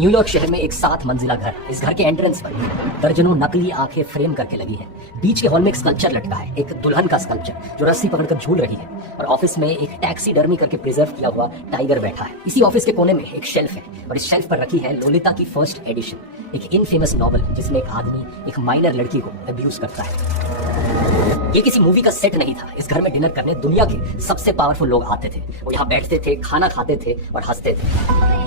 New York शहर में एक 7 मंजिला घर, इस घर के एंट्रेंस पर दर्जनों नकली आंखें फ्रेम करके लगी है। बीच के हॉल में एक स्कल्पचर लटका है, एक दुल्हन का स्कल्पचर जो रस्सी पकड़कर झूल रही है। और ऑफिस में एक टैक्सीडर्मी करके प्रिजर्व किया हुआ टाइगर बैठा है। इसी ऑफिस के कोने में एक शेल्फ है और इस शेल्फ पर रखी है लोलिता की फर्स्ट एडिशन, एक इनफेमस नॉवल जिसमें एक आदमी एक माइनर लड़की को अब्यूज करता है। ये किसी मूवी का सेट नहीं था। इस घर में डिनर करने दुनिया के सबसे पावरफुल लोग आते थे। वो यहाँ बैठते थे, खाना खाते थे और हंसते थे।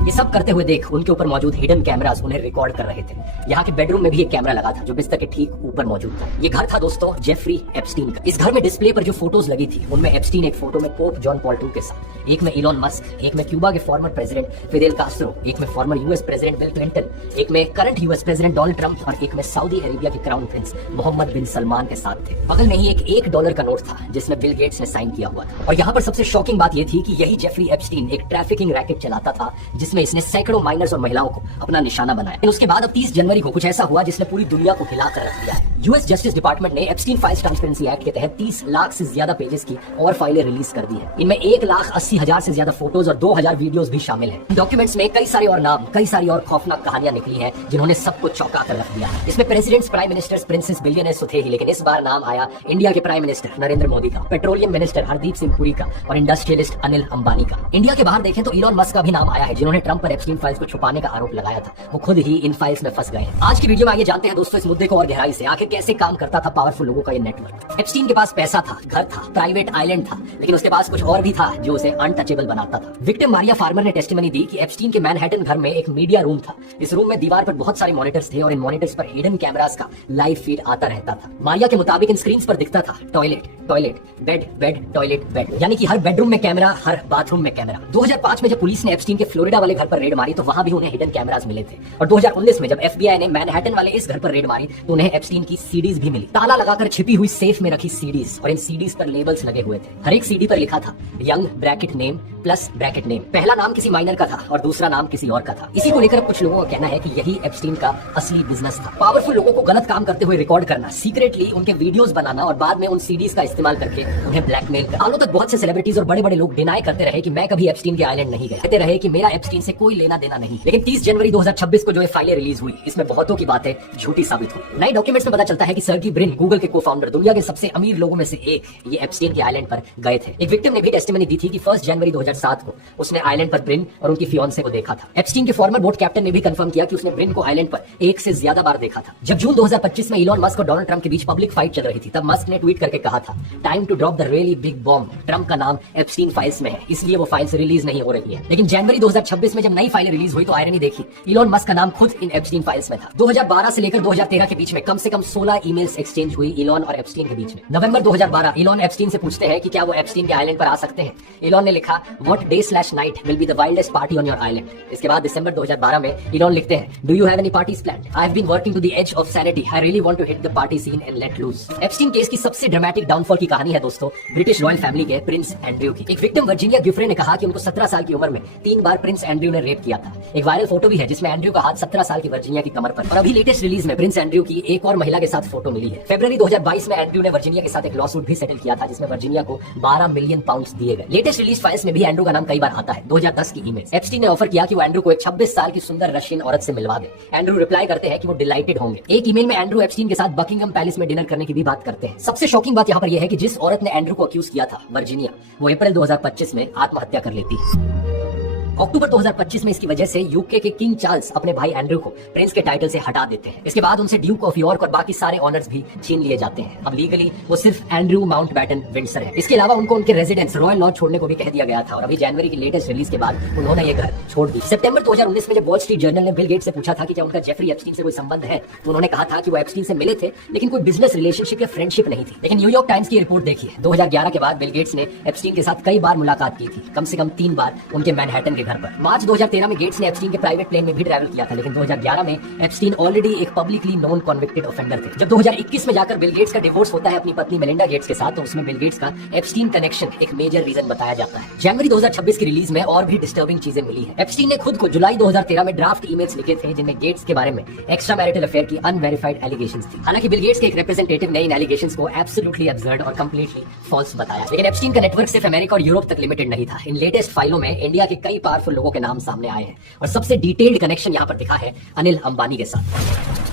ये सब करते हुए देख उनके ऊपर मौजूद हिडन कैमरास उन्हें रिकॉर्ड कर रहे थे। यहाँ के बेडरूम में भी एक कैमरा लगा था जो बिस्तर के ठीक ऊपर मौजूद था। ये घर था दोस्तों जेफरी एप्स्टीन का। इस घर में डिस्प्ले पर जो फोटोज लगी थी उनमें एप्स्टीन एक फोटो में पोप जॉन पॉल II के साथ, एक में इलॉन मस्क, एक में क्यूबा के फॉर्मर प्रेसिडेंट फिडेल कास्ट्रो, एक में former US president bill Clinton, एक में current US president Donald Trump और एक में सऊदी अरेबिया के क्राउन प्रिंस मोहम्मद बिन सलमान के साथ थे। बगल में ही एक $1 का नोट था जिसमें बिल गेट्स ने साइन किया हुआ था। और यहाँ पर सबसे शॉकिंग बात यह थी कि यही जेफरी एप्स्टीन एक ट्रैफिकिंग रैकेट चलाता था जिसमें इसने सैकड़ों माइनर्स और महिलाओं को अपना निशाना बनाया। लेकिन उसके बाद अब 30 जनवरी को कुछ ऐसा हुआ जिसने पूरी दुनिया को हिलाकर रख दिया है। यूएस जस्टिस डिपार्टमेंट ने एप्स्टीन फाइल्स ट्रांसपेरेंसी एक्ट के तहत 30 लाख से ज्यादा पेजेस की और फाइलें रिलीज कर दी है। इनमें 1,80,000 से ज्यादा फोटोज और 2,000 वीडियोस भी शामिल हैं। डॉक्यूमेंट्स में कई सारे और नाम, कई सारी और खौफनाक कहानियां निकली हैं जिन्होंने सबको चौंका कर रख दिया। इसमें presidents, prime ministers, princes, billionaires तो थे ही, लेकिन इस बार नाम आया इंडिया के प्राइम मिनिस्टर नरेंद्र मोदी का, पेट्रोलियम मिनिस्टर हरदीप सिंह पुरी का और इंडस्ट्रियलिस्ट अनिल अंबानी का। इंडिया के बाहर देखें तो इलॉन मस्क का भी नाम आया है जिन्होंने ट्रंप पर एप्स्टीन फाइल्स को छुपाने का आरोप लगाया था। वो खुद ही इन फाइल्स में फंस गए हैं। आज की वीडियो में आइए जानते हैं दोस्तों इस मुद्दे को और गहराई से, आखिर कैसे काम करता था पावरफुल लोगों का ये नेटवर्क। एप्स्टीन के पास पैसा था, घर था, प्राइवेट आइलैंड था, लेकिन उसके पास कुछ और भी था जो उसे अनटचेबल बनाता था। विक्टिम मारिया फार्मर ने टेस्टिमनी दी कि एप्स्टीन के मैनहट्टन घर में एक मीडिया रूम था। इस रूम में दीवार पर बहुत सारे मॉनिटर्स थे और इन मॉनिटर्स पर हिडन कैमरास का लाइव फीड आता रहता था। मारिया के मुताबिक इन स्क्रीन्स पर दिखता था toilet, toilet, bed, bed, toilet, bed, यानी कि हर बेडरूम में कैमरा, हर बाथरूम में कैमरा। 2005 में जब पुलिस ने एप्स्टीन के फ्लोरिडा वाले घर पर रेड मारी तो वहां भी उन्हें हिडन कैमरास मिले थे। और 2019 में जब FBI ने मैनहट्टन वाले इस घर पर रेड मारी तो उन्हें एप्स्टीन की सीडीज भी मिली, ताला लगाकर छिपी हुई सेफ में रखी सीडीज, और इन सीडीज पर लेबल्स लगे हुए थे। हर एक सीडी पर लिखा था young bracket name plus bracket name. पहला नाम किसी माइनर का था और दूसरा नाम किसी और का था। इसी को लेकर कुछ लोगों का कहना है कि यही एप्स्टीन का असली बिजनेस था, पावरफुल लोगों को गलत काम करते हुए रिकॉर्ड करना, सीक्रेटली उनके वीडियोस बनाना और बाद में उन सीडीज का इस्तेमाल करके उन्हें ब्लैकमेल करना। सालों तक बहुत से सेलिब्रिटीज और बड़े बड़े लोग डिनाई करते रहे कि मैं कभी एप्स्टीन के आइलैंड नहीं गया, कहते रहे कि मेरा एप्स्टीन से कोई लेना देना नहीं। लेकिन 30 जनवरी 2026 को जो ये फाइलें रिलीज हुई इसमें बहुतों की बातें झूठी साबित हुई। नए डॉक्यूमेंट्स में पता चलता है कि सर्गी ब्रिन, गूगल के को-फाउंडर, दुनिया के सबसे अमीर लोगों में से एक, ये एप्स्टीन के आइलैंड पर गए थे। एक विक्टिम ने भी टेस्टिमनी दी थी कि 1 जनवरी 2007 को उसने आइलैंड पर ब्रिन और उनकी फियांसे को देखा था। एप्स्टीन के फॉर्मर बोट कैप्टन ने भी कंफर्म किया कि उसने ब्रिन को आइलैंड पर 1 से ज्यादा बार देखा था। जब जून 2025 में इलॉन मस्क और डोनाल्ड ट्रंप के बीच पब्लिक फाइट चल रही थी तब मस्क ने ट्वीट करके कहा था time to drop the really big bomb. Trump का नाम एप्स्टीन फाइल्स में है इसलिए वो फाइल्स रिलीज नहीं हो रही है। लेकिन जनवरी 2026 में जब नई फाइलें रिलीज हुई तो आयरनी देखी, इलॉन मस्क का नाम खुद इन एप्स्टीन फाइल्स में था। 2012 से लेकर 2013 के बीच में कम से कम 16 ईमेल्स एक्सचेंज हुई इलॉन और एप्स्टीन के बीच में। नवंबर 2012 इलॉन एप्स्टीन से पूछते हैं कि क्या वो एप्स्टीन के आइलैंड पर आ सकते हैं। इलॉन ने लिखा what day night will be the wildest party on your island. इसके बाद दिसंबर 2012 में इलॉन लिखते हैं do you have any parties planned? I have been working to the edge of sanity, I really want to hit the party scene and let loose. Epstein case की सबसे dramatic downfall की कहानी है दोस्तों British royal family के prince Andrew की। एक victim Virginia गिफ्रे ने कहा कि उनको 17 साल की उम्र में 3 बार प्रिंस एंड्रयू ने रेप किया था। एक वायरल फोटो भी है जिसमें एंड्रयू का हाथ 17 साल की वर्जीनिया की कमर पर। और अभी लेटेस्ट रिलीज में प्रिंस एंड्रयू की एक और महिला के साथ फोटो मिली है। फरवरी 2022 में एंड्रयू ने वर्जीनिया के साथ एक लॉसूट भी सेटल किया था जिसमें वर्जीनिया को 12 मिलियन पाउंड्स दिए गए। लेटेस्ट रिलीज फाइल्स में भी एंड्रयू का नाम कई बार आता है। 2010 की ईमेल, एप्स्टीन ने ऑफर किया कि वो एंड्रयू को एक 26 साल की सुंदर रशियन औरत से मिलवा दे। एंड्रयू रिप्लाई करते हैं कि वो डिलाइटेड होंगे। एक ईमेल में एंड्रयू एप्स्टीन के साथ बकिंगम पैलेस में डिनर करने की भी बात करते हैं। सबसे शॉकिंग बात यहाँ पर यह है कि जिस औरत ने एंड्रयू को अक्यूज किया था वर्जीनिया, वो अप्रैल 2025 में आत्महत्या कर लेती है। अक्टूबर 2025 में इसकी वजह से यूके के किंग चार्ल्स अपने भाई एंड्रयू को प्रिंस के टाइटल से हटा देते हैं। इसके बाद उनसे ड्यूक ऑफ यॉर्क और बाकी सारे ऑनर्स भी छीन लिए जाते हैं। अब लीगली वो सिर्फ एंड्रयू माउंटबैटन विंडसर है। इसके अलावा उनको उनके रेजिडेंस रॉयल लॉज छोड़ने को भी कह दिया गया था और अभी जनवरी की लेटेस्ट रिलीज के बाद उन्होंने ये घर छोड़ दी। सितंबर 2019 में जब वॉल स्ट्रीट जर्नल ने बिल गेट्स से पूछा था कि क्या उनका जेफरी एप्स्टीन से कोई संबंध है तो उन्होंने कहा था कि वो एप्स्टीन से मिले थे लेकिन कोई बिजनेस रिलेशनशिप या फ्रेंडशिप नहीं थी। लेकिन न्यूयॉर्क टाइम्स की रिपोर्ट देखिए, 2011 के बाद बिल गेट्स ने एप्स्टीन के साथ कई बार मुलाकात की थी, कम से कम 3 बार उनके मैनहट्टन के घर पर। मार्च 2013 में गेट्स ने एप्स्टीन के प्राइवेट प्लेन में भी ट्रैवल किया था, लेकिन 2011 में एप्स्टीन ऑलरेडी एक पब्लिकली नोन कन्विक्टेड ऑफेंडर थे। जब 2021 में जाकर बिल गेट्स का डिवोर्स होता है अपनी पत्नी मेलिंडा गेट्स के साथ तो उसमें बिल गेट्स का एप्स्टीन कनेक्शन एक मेजर रीजन बताया जाता है। जनवरी 2026 की रिलीज में और भी डिस्टर्बिंग चीजें मिली है। एप्स्टीन ने खुद को जुलाई 2013 में ड्राफ्ट ईमेल्स लिखे थे जिनमें गेट्स के बारे में एक्स्ट्रा मैरिटल अफेयर की अनवेरिफाइड एलिगेशंस थी। हालांकि बिल गेट्स के एक रिप्रेजेंटेटिव ने इन एलिगेशंस को एब्सोल्युटली अब्सर्ड और कंप्लीटली फॉल्स बताया। लेकिन एप्स्टीन का नेटवर्क सिर्फ अमेरिका और यूरोप तक लिमिटेड नहीं था। इन लेटेस्ट फाइलों में इंडिया के कई पावरफुल पावरफुल लोगों के नाम सामने आए हैं और सबसे डिटेल्ड कनेक्शन यहाँ पर दिखा है अनिल अंबानी के साथ।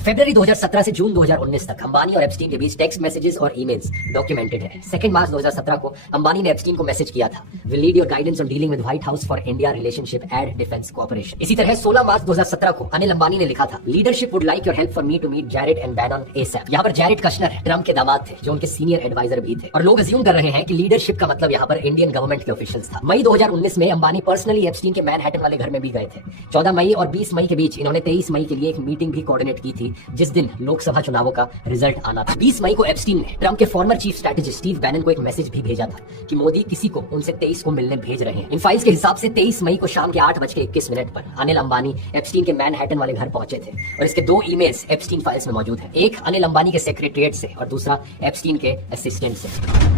फरवरी 2017 से जून 2019 तक अंबानी और एप्स्टीन के बीच टेक्स्ट मैसेजेस और ईमेल्स डॉक्यूमेंटेड है। 2 मार्च 2017 को अंबानी ने एप्स्टीन को मैसेज किया था, will need your guidance on dealing with white house for India relationship and defence cooperation. इसी तरह 16 मार्च 2017 को अनिल अंबानी ने लिखा था, leadership would like your help for me to meet Jared and Bannon ASAP. यहाँ पर जैरेड कश्नर ट्रम्प के दामाद थे जो उनके सीनियर एडवाइजर भी थे और लोग अज्यूम कर रहे हैं कि लीडरशिप का मतलब यहाँ पर इंडियन गवर्नमेंट के ऑफिशियल्स था। मई 2019 में अंबानी पर्सनली एप्स्टीन के मैनहट्टन वाले घर में भी गए थे। 14 मई और 20 मई के बीच इन्होंने 23 मई के लिए एक मीटिंग भी कोऑर्डिनेट की थी जिस दिन लोकसभा चुनावों का रिजल्ट आना था। 20 मई को एप्स्टीन ने ट्रम्प के former chief strategist Steve Bannon को एक मैसेज भी भेजा था कि मोदी किसी को उनसे 23 को मिलने भेज रहे हैं। इन फाइल्स के हिसाब से 23 मई को शाम के 8:21 पर अनिल अंबानी एप्स्टीन के मैनहट्टन वाले घर पहुंचे थे और इसके 2 ईमेल्स एप्स्टीन फाइल्स में मौजूद है, एक अनिल अंबानी के सेक्रेटरिएट से और दूसरा एप्स्टीन के असिस्टेंट से।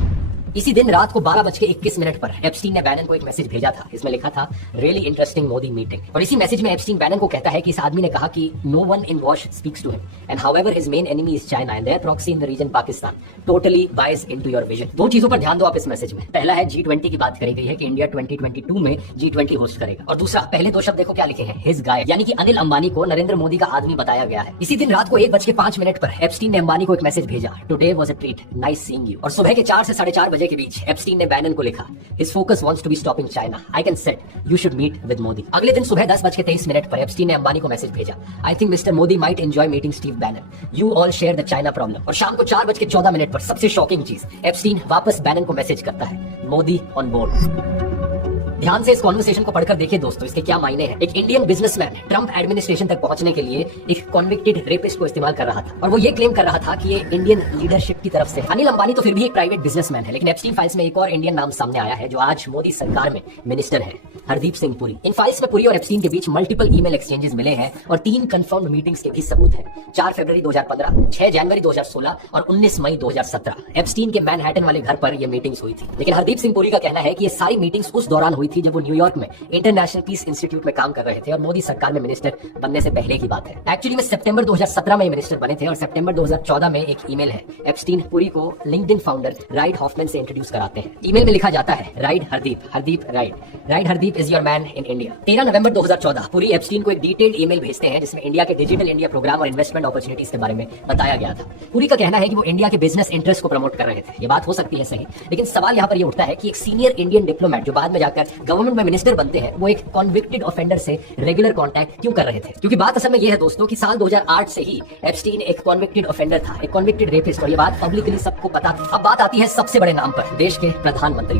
इसी दिन रात को 12:21 पर एप्स्टीन ने बैनन को एक मैसेज भेजा था। इसमें लिखा था, रियली इंटरेस्टिंग मोदी मीटिंग। और इसी मैसेज में एप्स्टीन बैनन को कहता है कि इस आदमी ने कहा कि no one in Wash speaks to him and however his main enemy is China and their proxy in the region Pakistan totally bias into your vision. 2 चीजों पर ध्यान दो आप इस मैसेज में। पहला है G20 की बात करी गई है कि इंडिया 2022 में G20 होस्ट करेगा और दूसरा पहले 2 शब्द देखो क्या लिखे हैं, हिज गाय, यानी कि अनिल अंबानी को नरेंद्र मोदी का आदमी बताया गया है। इसी दिन रात को 1:05 पर एप्स्टीन ने अंबानी को एक मैसेज भेजा, today was a treat, nice seeing you. और सुबह के 4 से 4:30 बजे के बीच एप्स्टीन ने बैनन को लिखा, his focus wants to be stopping China, I can set you should meet with Modi. अगले दिन सुबह 10:23 पर एप्स्टीन ने अंबानी को मैसेज भेजा, I think mister Modi might enjoy meeting Steve Bannon, you all share the China problem. और शाम को 4:14 पर सबसे शॉकिंग चीज, एप्स्टीन वापस बैनन को मैसेज करता है, मोदी ऑन बोर्ड। ध्यान से इस कॉन्वर्सेशन को पढ़कर देखिए दोस्तों, इसके क्या मायने हैं। एक इंडियन बिजनेसमैन ट्रम्प एडमिनिस्ट्रेशन तक पहुंचने के लिए एक कॉन्विक्टेड रेपिस्ट को इस्तेमाल कर रहा था और वो ये क्लेम कर रहा था कि ये इंडियन लीडरशिप की तरफ से। अनिल अंबानी तो फिर भी एक प्राइवेट बिजनेसमैन है, लेकिन एप्स्टीन फाइल्स में एक और इंडियन नाम सामने आया है जो आज मोदी सरकार में मिनिस्टर है, हरदीप सिंह पुरी। इन फाइल्स में पुरी और एप्स्टीन के बीच मल्टीपल ईमेल एक्सचेंजेस मिले हैं और 3 कंफर्म्ड मीटिंग्स के भी सबूत हैं। 4 फरवरी 2015, 6 जनवरी 2016 और 19 मई 2017 एप्स्टीन के मैनहट्टन वाले घर पर ये मीटिंग्स हुई थी। लेकिन हरदीप सिंह पुरी का कहना है कि ये सारी मीटिंग्स उस दौरान हुई थी जब वो न्यूयॉर्क में इंटरनेशनल पीस इंस्टीट्यूट में काम कर रहे थे और मोदी सरकार में मिनिस्टर बनने से पहले की बात है। एक्चुअली में सितंबर 2017 में मिनिस्टर बने थे और सितंबर 2014 में एक ईमेल है, एप्स्टीन पुरी को लिंक्डइन फाउंडर राइड हॉफमैन से इंट्रोड्यूस कराते हैं। ईमेल में लिखा जाता है, ride Hardeep ride Hardeep is your man in India. 13 November 2014 Puri Epstein को एक डिटेल्ड ईमेल भेजते हैं जिसमें इंडिया के डिजिटल इंडिया प्रोग्राम और इन्वेस्टमेंट अपॉर्चुनिटीज के बारे में बताया गया था। पुरी का कहना है कि वो इंडिया के बिजनेस इंटरेस्ट को प्रमोट कर रहे थे। ये बात हो सकती है सही, लेकिन सवाल यहाँ पर ये उठता है कि एक सीनियर इंडियन डिप्लोमेट जो बाद में जाकर गवर्नमेंट में मिनिस्टर बनते हैं, वो एक कॉन्विक्टेड ऑफेंडर से रेगुलर कांटेक्ट क्यों कर रहे थे? क्योंकि बात असल में ये है दोस्तों कि साल 2008 से ही एप्स्टीन एक कॉन्विक्टेड ऑफेंडर था, एक कॉन्विक्टेड रेपिस्ट, और ये बात पब्लिकली सबको पता थी। अब बात आती है सबसे बड़े नाम पर, देश के प्रधानमंत्री।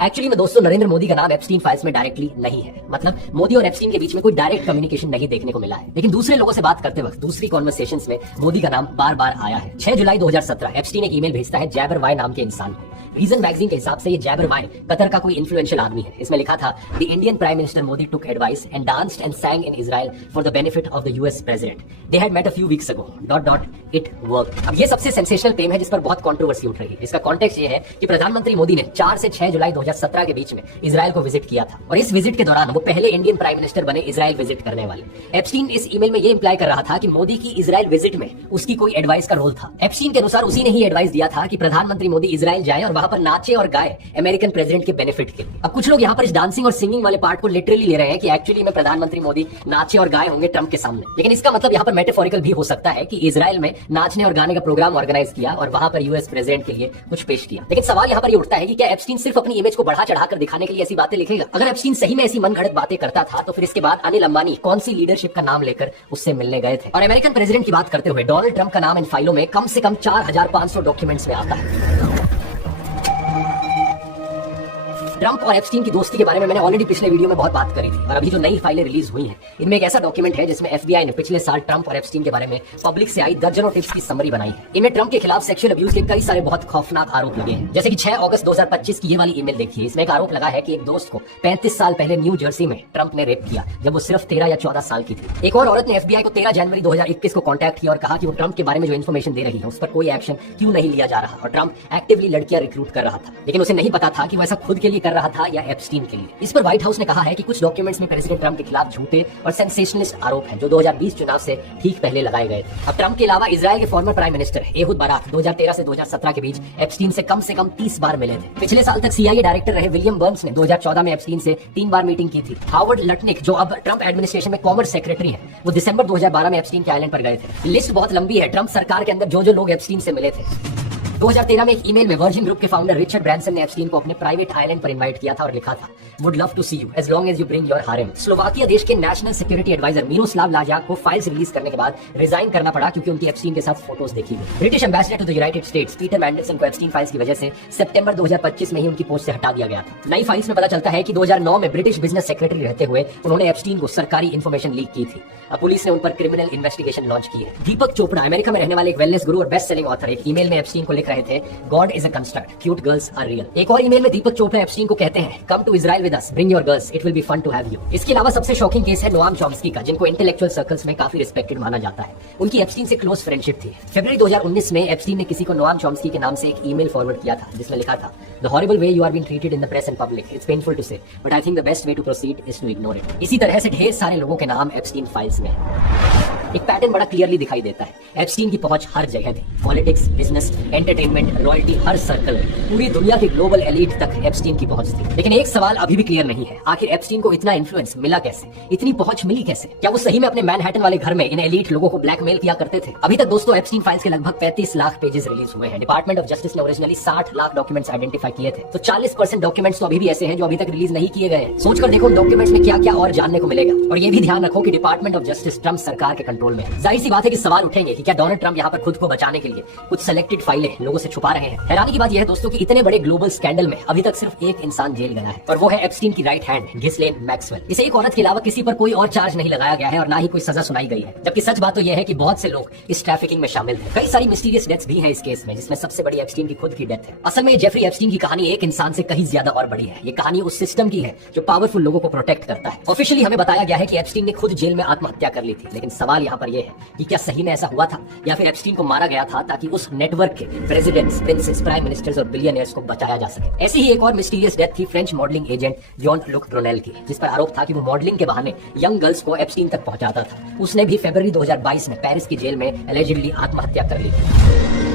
एक्चुअली में दोस्तों नरेंद्र मोदी का नाम एप्स्टीन फाइल्स में डायरेक्टली नहीं है, मतलब मोदी और एप्स्टीन के बीच में कोई डायरेक्ट कम्युनिकेशन नहीं देखने को मिला है, लेकिन दूसरे लोगों से बात करते वक्त दूसरी कॉन्वर्सेशंस में मोदी का नाम बार बार आया है। 6 जुलाई 2017 एप्स्टीन एक ईमेल भेजता है जैबर वाई नाम के इंसान को। रीजन मैगजीन के हिसाब से ये जैबर वाई कतर का कोई इन्फ्लुएंशियल आदमी है। इसमें लिखा था, the Indian prime minister Modi took advice and danced and sang in Israel for the benefit of the US president. They had met a few weeks ago. ... It worked. अब ये सबसे सेंसेशनल क्लेम है जिस पर बहुत कंट्रोवर्सी उठ रही है। इसका कॉन्टेक्स्ट ये है कि प्रधानमंत्री मोदी ने 4 से 6 जुलाई 2017 के बीच में इजराइल को विजिट किया था और इस विजिट के दौरान वो पहले इंडियन प्राइम मिनिस्टर बने इजराइल विजिट करने वाले। एप्स्टीन इस ईमेल में ये इंप्लाई कर रहा था कि मोदी की इजराइल विजिट में उसकी कोई एडवाइस का रोल था। एप्स्टीन के अनुसार उसी ने ही एडवाइस दिया था कि प्रधानमंत्री मोदी इजराइल जाए और वहां पर नाचे और गाए अमेरिकन प्रेसिडेंट के बेनिफिट के लिए। अब कुछ लोग यहाँ पर इस डांसिंग और सिंगिंग वाले पार्ट को लिटरली ले रहे हैं कि एक्चुअली में प्रधानमंत्री मोदी नाचे और गाए होंगे ट्रम्प के सामने, लेकिन इसका मतलब यहाँ पर मेटाफोरिकल भी हो सकता है कि इजराइल में नाचने और गाने का प्रोग्राम ऑर्गेनाइज किया और वहां पर यूएस प्रेसिडेंट के लिए कुछ पेश किया। लेकिन सवाल यहाँ पर ये उठता है कि क्या एप्स्टीन सिर्फ अपनी इमेज को बढ़ा चढ़ाकर दिखाने के लिए ऐसी बातें लिखेगा? अगर एप्स्टीन सही में ऐसी मनगढ़ंत बातें करता था तो फिर इसके बाद अनिल अंबानी कौन सी लीडरशिप का नाम लेकर उससे मिलने गए थे? और अमेरिकन प्रेसिडेंट की बात करते हुए डोनाल्ड ट्रंप का नाम इन फाइलों में कम से कम 4500 डॉक्यूमेंट्स में आता है। ट्रम्प और एप्स्टीन की दोस्ती के बारे में मैंने ऑलरेडी पिछले वीडियो में बहुत बात करी थी और अभी जो नई फाइलें रिलीज हुई हैं इनमें एक ऐसा डॉक्यूमेंट है जिसमें एफबीआई ने पिछले साल ट्रम्प और एप्स्टीन के बारे में पब्लिक से आई दर्जनों टिप्स की समरी बनाई है। इनमें ट्रम्प के खिलाफ सेक्सुअल अब्यूज के कई सारे बहुत खौफनाक आरोप लगे हैं, जैसे कि 6 अगस्त 2025 की ये वाली ईमेल देखिए। इसमें एक आरोप लगा है कि एक दोस्त को 35 साल पहले न्यू जर्सी में ट्रम्प ने रेप किया जब वो सिर्फ 13 या 14 साल की थी। एक और औरत ने एफबीआई को 13 जनवरी 2021 को कॉन्टैक्ट किया और कहा कि वो ट्रम्प के बारे में जो इन्फॉर्मेशन दे रही है उस पर कोई एक्शन क्यों नहीं लिया जा रहा और ट्रम्प एक्टिवली लड़कियां रिक्रूट कर रहा था, लेकिन उसे नहीं पता था कि वो ऐसा खुद के लिए कर रहा था या एप्स्टीन के लिए। इस पर व्हाइट हाउस ने कहा है कि कुछ डॉक्यूमेंट्स में प्रेसिडेंट ट्रंप के खिलाफ झूठे और सेंसेशनलिस्ट आरोप हैं जो 2020 चुनाव से ठीक पहले लगाए गए थे। अब ट्रंप के अलावा इजराइल के former prime minister Ehud Barak 2013 से 2017 के बीच एप्स्टीन से कम 30 बार मिले थे। पिछले साल तक CIA डायरेक्टर रहे विलियम बर्न्स ने 2014 में एप्स्टीन से 3 बार मीटिंग की थी। हार्वर्ड लटनिक जो अब ट्रंप एडमिनिस्ट्रेशन में कॉमर्स सेक्रेटरी हैं, वो दिसंबर 2012 में एप्स्टीन के आइलैंड पर गए थे। लिस्ट बहुत लंबी है ट्रंप सरकार के अंदर जो लोग एप्स्टीन से मिले थे। 2013 में एक ईमेल में वर्जिन ग्रुप के फाउंडर रिचर्ड ब्रांसन ने एप्स्टीन को अपने प्राइवेट आइलैंड पर इनवाइट किया था और लिखा था, would love to see you as long as you bring your harem. Slovakia देश के national security adviser Miroslav Lajcak को फाइल्स रिलीज करने के बाद रिजाइन करना पड़ा क्योंकि उनकी एप्स्टीन के साथ फोटोज देखी गई। British ambassador to the United States Peter Mandelson को एप्स्टीन फाइल्स की वजह से सितंबर 2025 में ही उनकी पोस्ट से हटा दिया गया था। नई फाइल्स में पता चलता है कि 2009 में ब्रिटिश बिजनेस सेक्रेटरी रहते हुए उन्होंने एप्स्टीन को सरकारी इन्फॉर्मेशन लीक की थी। अब पुलिस ने उन पर क्रिमिनल इन्वेस्टिगेशन लॉन्च की है। दीपक चोपड़ा अमेरिका में रहने वाले एक वेलनेस गुरु और बेस्ट सेलिंग ऑथर एक ईमेल में एप्स्टीन को लिख रहे थे, God is a construct, cute girls are real. एक और ईमेल में दीपक चोपड़ा एप्स्टीन को कहते हैं, come to Israel with us, bring your girls, it will be fun to have you. इसके अलावा सबसे शॉकिंग केस है नोआम चॉम्स्की का, जिनको इंटेलेक्चुअल सर्कल्स में काफी रिस्पेक्टेड माना जाता है। उनकी एप्स्टीन से क्लोज फ्रेंडशिप थी। फरवरी 2019 में एप्स्टीन ने किसी को नोआम चॉम्स्की के नाम से एक ईमेल फॉरवर्ड किया था जिसमें लिखा था, the horrible way you are being treated in the press and public, it's painful to say, but I think the best way to proceed is to ignore it. इसी तरह से ढेर सारे लोगों के नाम एप्स्टीन फाइल्स में है। एक पैटर्न बड़ा क्लियरली दिखाई देता है। एप्स्टीन की पहुंच हर जगह थी, पॉलिटिक्स, बिजनेस, एंटरटेनमेंट, रॉयल्टी, हर सर्कल में पूरी दुनिया के ग्लोबल एलीट तक एप्स्टीन की पहुंच थी। लेकिन एक सवाल अभी भी क्लियर नहीं है, आखिर एप्स्टीन को इतना इन्फ्लुएंस मिला कैसे, इतनी पहुंच मिली कैसे? क्या वो सही में अपने मैनहट्टन वाले घर में इन एलीट लोगों को ब्लैकमेल किया करते थे? अभी तक दोस्तों एप्स्टीन फाइल्स के लगभग 35 लाख पेजेस रिलीज हुए हैं। डिपार्टमेंट ऑफ जस्टिस ने ओरिजिनली 60 लाख डॉक्यूमेंट्स आइडेंटिफाई किए थे, तो 40% डॉक्यूमेंट्स तो अभी भी ऐसे हैं जो अभी तक रिलीज नहीं किए गए हैं। सोचकर देखो डॉक्यूमेंट्स में क्या क्या और जानने को मिलेगा। और ये भी ध्यान रखो कि डिपार्टमेंट ऑफ जस्टिस ट्रंप सरकार के कंट्रोल में है। जाहिर सी बात है कि सवाल उठेंगे कि क्या डोनाल्ड ट्रंप यहाँ पर खुद को बचाने के लिए कुछ सेलेक्टेड फाइलें लोगों से छुपा रहे हैं। हैरानी की बात यह है दोस्तों कि इतने बड़े ग्लोबल स्कैंडल में अभी तक सिर्फ एक इंसान जेल गया है, और वो है एप्स्टीन की राइट हैंड घिस्लेन मैक्सवेल। इसे एक औरत के अलावा किसी पर कोई और चार्ज नहीं लगाया गया है और ना ही कोई सजा सुनाई गई है। जबकि सच बात तो यह है कि बहुत से लोग इस ट्रैफिकिंग में शामिल थे। कई सारी मिस्टीरियस डेथ्स भी हैं इस केस में, जिसमें सबसे बड़ी एप्स्टीन की खुद की डेथ है। असल में जेफरी एप्स्टीन की कहानी एक इंसान से कहीं ज्यादा और बड़ी है। ये कहानी उस सिस्टम की है जो पावरफुल लोगों को प्रोटेक्ट करता है। ऑफिशियली हमें बताया गया है कि एप्स्टीन ने खुद जेल में आत्महत्या कर ली थी, लेकिन सवाल यहाँ पर यह है कि क्या सही में ऐसा हुआ था या फिर एप्स्टीन को मारा गया था ताकि उस नेटवर्क के प्रेसिडेंट्स, प्रिंसेस, प्राइम मिनिस्टर्स और बिलियनियर्स को बचाया जा सके। ऐसी ही एक और मिस्टीरियस डेथ थी French modelling agent John look Brunel की, जिस पर आरोप था कि वो मॉडलिंग के बहाने यंग गर्ल्स को एप्स्टीन तक पहुंचाता था। उसने भी फरवरी 2022 में पेरिस की जेल में एलिजिडली आत्महत्या कर ली थी।